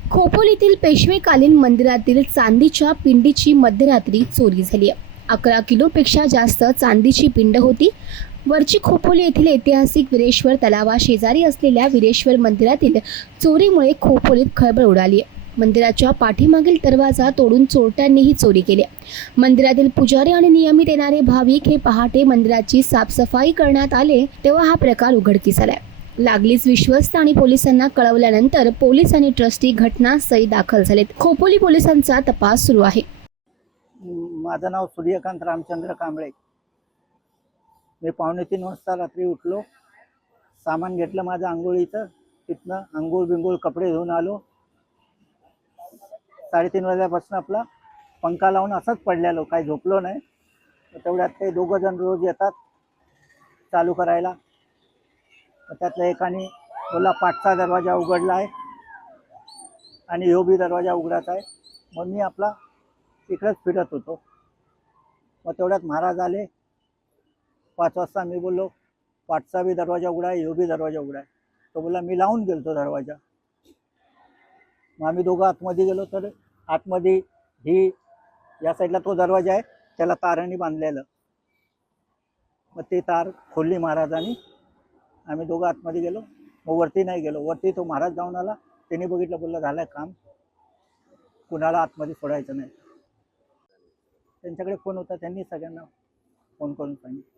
खोपोलीतील पेशवेकालीन मंदिरातील चांदीच्या पिंडीची मध्यरात्री चोरी झाली. 11 किलोपेक्षा जास्त चांदीची पिंड होती. वरची खोपोली येथील ऐतिहासिक वीरेश्वर तलावा शेजारी असलेल्या वीरेश्वर मंदिरातील चोरीमुळे खोपोलीत खळबळ उडाली. मंदिराच्या पाठीमागील दरवाजा तोडून चोरट्यांनी ही चोरी केली. मंदिरातील पुजारी आणि नियमित येणारे भाविक हे पहाटे मंदिराची साफसफाई करण्यात आले तेव्हा हा प्रकार उघडकीस आलाय. लागलीच विश्वस्त आणि पोलिसांना कळवल्यानंतर पोलीस आणि ट्रस्टी घटनास्थळी दाखल झालेत. खोपोली पोलिसांचा तपास सुरू आहे. माझं नाव सूर्यकांत रामचंद्र कांबळे. मी 2:45 वाजता रात्री उठलो, सामान घेतलं माझं आंघोळीचं. तिथनं आंघोळ बिंघोळ कपडे धुवून आलो. 3:30 वाजल्यापासून आपला पंखा लावून असंच पडलेलो, काही झोपलो नाही. तेवढ्यात ते 2 जण रोज येतात चालू करायला. त्यातल्या एकाने बोला पाठचा दरवाजा उघडला आहे आणि ह्यो बी दरवाजा उघडायचा आहे. मग मी आपला तिकडेच फिरत होतो. मग तेवढ्यात महाराज आले. 5 वाजता मी बोललो पाठचा बी दरवाजा उघडा आहे, ह्यो बी दरवाजा उघडा आहे. तो बोला मी लावून गेलो दरवाजा. मग आम्ही दोघं आतमध्ये गेलो. तर आतमध्ये ही या साईडला तो दरवाजा आहे, त्याला तारांनी बांधलेलं. मग ते तार खोलली महाराजांनी. आम्ही दोघं आतमध्ये गेलो. मग वरती नाही गेलो. वरती तो महाराज जाऊन आला. त्यांनी बघितलं, बोलला झालं काम, कुणाला आतमध्ये सोडायचं नाही. त्यांच्याकडे फोन होता, त्यांनी सगळ्यांना फोन करून सांगितलं.